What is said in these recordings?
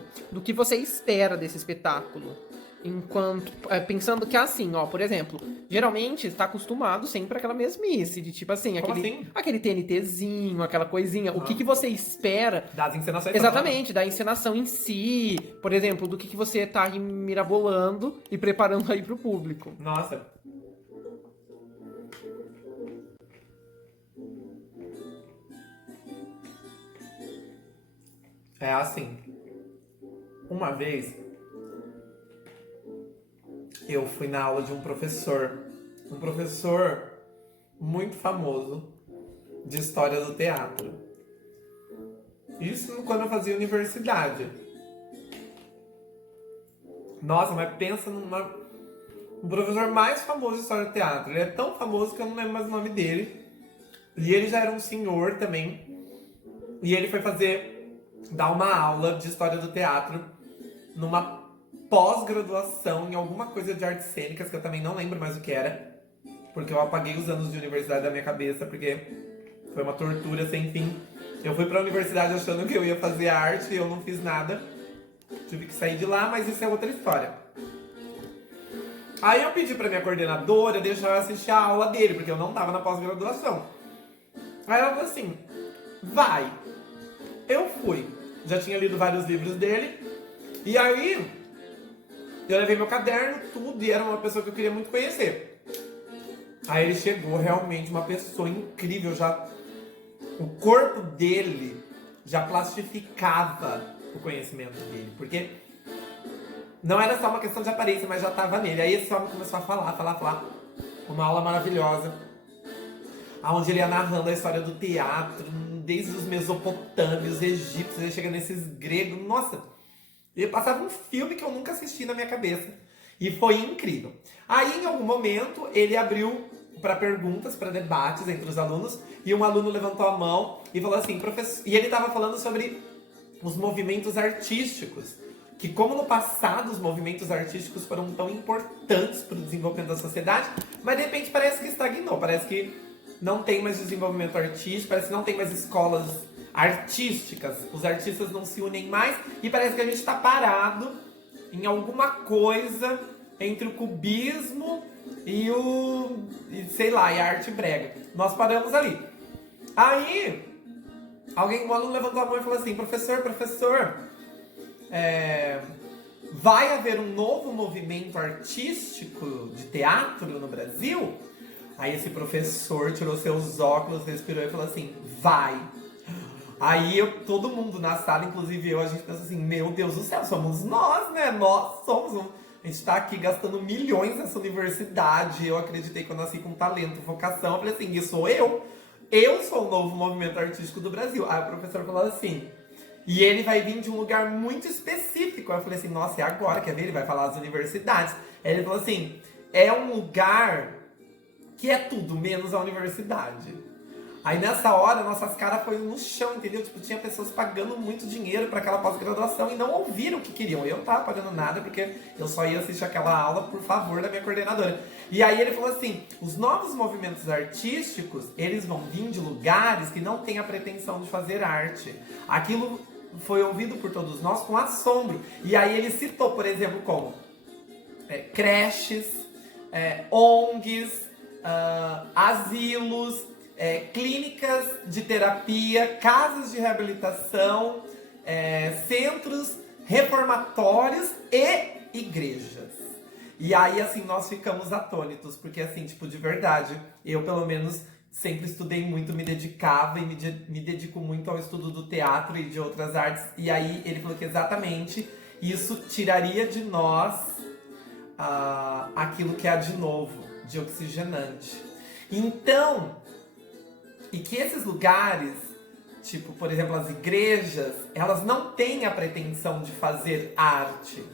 pouco do que você espera desse espetáculo. Enquanto, pensando que assim, ó, por exemplo, geralmente está acostumado sempre àquela mesmice, de tipo assim, Como assim? aquele TNTzinho, aquela coisinha. O que você espera Das encenações, tá falando? exatamente da encenação em si? Por exemplo, do que você tá aí mirabolando e preparando aí pro público. Nossa. É assim. Uma vez eu fui na aula de um professor muito famoso de história do teatro. Isso quando eu fazia universidade. Nossa, mas pensa um professor mais famoso de história do teatro. Ele é tão famoso que eu não lembro mais o nome dele. E ele já era um senhor também. E ele foi dar uma aula de história do teatro numa pós-graduação em alguma coisa de artes cênicas, que eu também não lembro mais o que era. Porque eu apaguei os anos de universidade da minha cabeça, porque foi uma tortura sem fim. Eu fui pra universidade achando que eu ia fazer arte e eu não fiz nada. Tive que sair de lá, mas isso é outra história. Aí eu pedi pra minha coordenadora deixar eu assistir a aula dele, porque eu não tava na pós-graduação. Aí ela falou assim, vai. Eu fui. Já tinha lido vários livros dele. E aí, eu levei meu caderno, tudo, e era uma pessoa que eu queria muito conhecer. Aí ele chegou, realmente uma pessoa incrível, já... O corpo dele já plastificava o conhecimento dele, porque não era só uma questão de aparência, mas já estava nele. Aí esse homem começou a falar. Uma aula maravilhosa, onde ele ia narrando a história do teatro, desde os mesopotâmios, egípcios, ele chega nesses gregos. Nossa, ele passava um filme que eu nunca assisti na minha cabeça. E foi incrível. Aí, em algum momento, ele abriu para perguntas, para debates entre os alunos, e um aluno levantou a mão e falou assim, professor... E ele estava falando sobre os movimentos artísticos, que como no passado os movimentos artísticos foram tão importantes para o desenvolvimento da sociedade, mas de repente parece que estagnou, parece que não tem mais desenvolvimento artístico, parece que não tem mais escolas artísticas, os artistas não se unem mais, e parece que a gente está parado em alguma coisa entre o cubismo e sei lá, e a arte brega. Nós paramos ali. Aí, um aluno levantou a mão e falou assim, professor, vai haver um novo movimento artístico de teatro no Brasil? Aí esse professor tirou seus óculos, respirou e falou assim, vai. Aí todo mundo na sala, inclusive eu, a gente pensa assim, meu Deus do céu, somos nós, né? Nós somos a gente tá aqui gastando milhões nessa universidade. Eu acreditei que eu nasci com talento, vocação. Eu falei assim, isso sou eu. Eu sou o novo movimento artístico do Brasil. Aí o professor falou assim, e ele vai vir de um lugar muito específico. Aí eu falei assim, nossa, é agora, quer ver? Ele vai falar das universidades. Aí ele falou assim, é um lugar que é tudo menos a universidade. Aí nessa hora, nossas caras foram no chão, entendeu? Tipo, tinha pessoas pagando muito dinheiro para aquela pós-graduação e não ouviram o que queriam. Eu não tava pagando nada, porque eu só ia assistir aquela aula por favor da minha coordenadora. E aí ele falou assim, os novos movimentos artísticos, eles vão vir de lugares que não têm a pretensão de fazer arte. Aquilo foi ouvido por todos nós com assombro. E aí ele citou, por exemplo, como creches, ONGs, asilos, clínicas de terapia, casas de reabilitação, centros reformatórios e igrejas. E aí, assim, nós ficamos atônitos, porque, assim, tipo, de verdade, eu, pelo menos, sempre estudei muito, me dedicava e me dedico muito ao estudo do teatro e de outras artes. E aí, ele falou que exatamente isso tiraria de nós aquilo que há de novo, de oxigenante. Então... E que esses lugares, tipo, por exemplo, as igrejas, elas não têm a pretensão de fazer arte.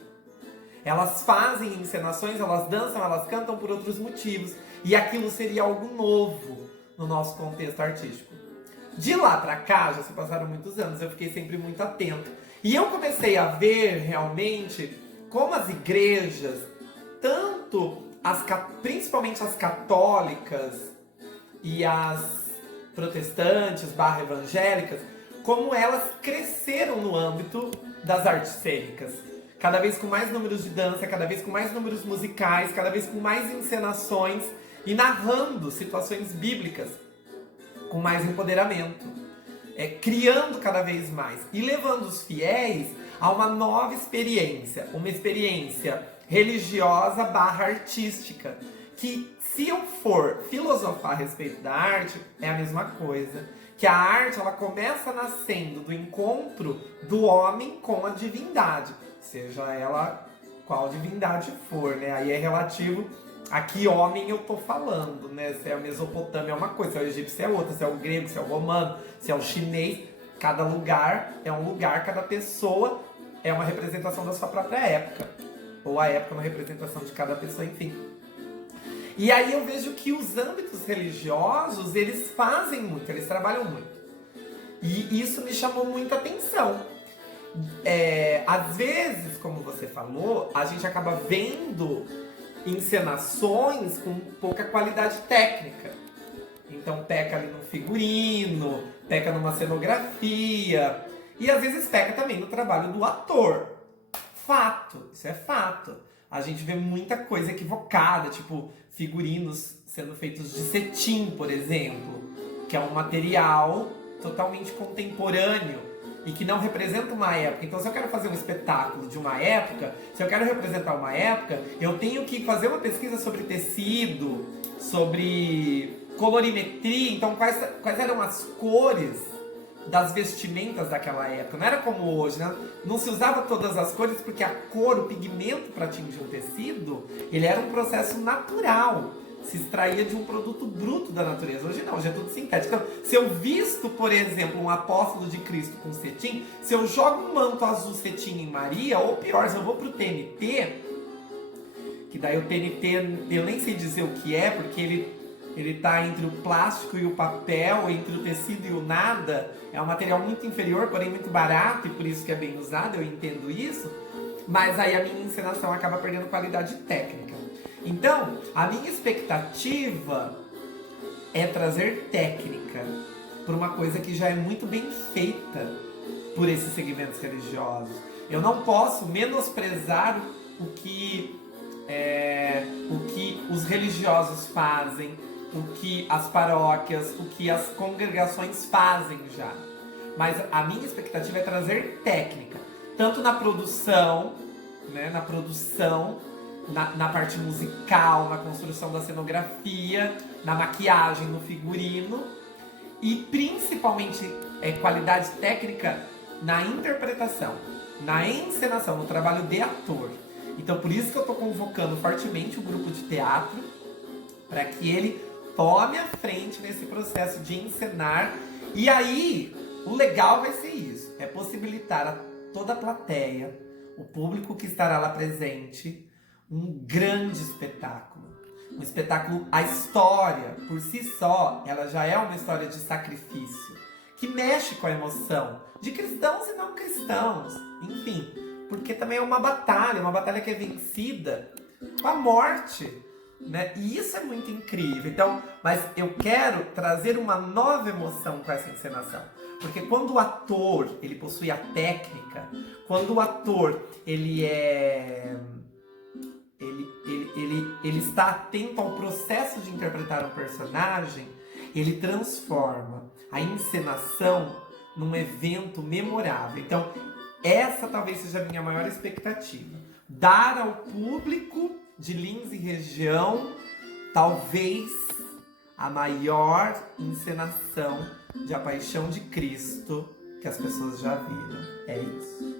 Elas fazem encenações, elas dançam, elas cantam por outros motivos. E aquilo seria algo novo no nosso contexto artístico. De lá pra cá, já se passaram muitos anos, eu fiquei sempre muito atento. E eu comecei a ver, realmente, como as igrejas, principalmente as católicas e as protestantes / evangélicas, como elas cresceram no âmbito das artes cênicas. Cada vez com mais números de dança, cada vez com mais números musicais, cada vez com mais encenações e narrando situações bíblicas com mais empoderamento. Criando cada vez mais e levando os fiéis a uma nova experiência, uma experiência religiosa / artística, que se eu for filosofar a respeito da arte, é a mesma coisa. Que a arte, ela começa nascendo do encontro do homem com a divindade, seja ela qual divindade for, né? Aí é relativo a que homem eu tô falando, né? Se é a Mesopotâmia é uma coisa, se é o egípcio é outra, se é o grego, se é o romano, se é o chinês. Cada lugar é um lugar, cada pessoa é uma representação da sua própria época. Ou a época é uma representação de cada pessoa, enfim. E aí eu vejo que os âmbitos religiosos, eles fazem muito, eles trabalham muito. E isso me chamou muita atenção. Às vezes, como você falou, a gente acaba vendo encenações com pouca qualidade técnica. Então peca ali no figurino, peca numa cenografia. E às vezes peca também no trabalho do ator. Fato, isso é fato. A gente vê muita coisa equivocada, tipo figurinos sendo feitos de cetim, por exemplo, que é um material totalmente contemporâneo e que não representa uma época. Então, se eu quero fazer um espetáculo de uma época, se eu quero representar uma época, eu tenho que fazer uma pesquisa sobre tecido, sobre colorimetria. Então, quais eram as cores das vestimentas daquela época? Não era como hoje, né? Não se usava todas as cores porque a cor, o pigmento para atingir um tecido, ele era um processo natural. Se extraía de um produto bruto da natureza. Hoje não, hoje é tudo sintético. Então, se eu visto, por exemplo, um apóstolo de Cristo com cetim, se eu jogo um manto azul cetim em Maria, ou pior, se eu vou pro TNT, que daí o TNT, eu nem sei dizer o que é, porque ele tá entre o plástico e o papel, entre o tecido e o nada. É um material muito inferior, porém muito barato, e por isso que é bem usado, eu entendo isso. Mas aí a minha encenação acaba perdendo qualidade técnica. Então, a minha expectativa é trazer técnica para uma coisa que já é muito bem feita por esses segmentos religiosos. Eu não posso menosprezar o que os religiosos fazem, o que as paróquias, o que as congregações fazem já. Mas a minha expectativa é trazer técnica, tanto na produção, né, na parte musical, na construção da cenografia, na maquiagem, no figurino e principalmente qualidade técnica na interpretação, na encenação, no trabalho de ator. Então por isso que eu estou convocando fortemente o grupo de teatro para que ele tome a frente nesse processo de encenar. E aí, o legal vai ser isso, é possibilitar a toda a plateia, o público que estará lá presente, um grande espetáculo. Um espetáculo, a história, por si só, ela já é uma história de sacrifício, que mexe com a emoção de cristãos e não cristãos. Enfim, porque também é uma batalha que é vencida com a morte, né? E isso é muito incrível. Então, mas eu quero trazer uma nova emoção com essa encenação. Porque quando o ator, ele possui a técnica, quando o ator, ele está atento ao processo de interpretar um personagem, ele transforma a encenação num evento memorável. Então, essa talvez seja a minha maior expectativa. Dar ao público de Lins e região, talvez a maior encenação de A Paixão de Cristo que as pessoas já viram. É isso.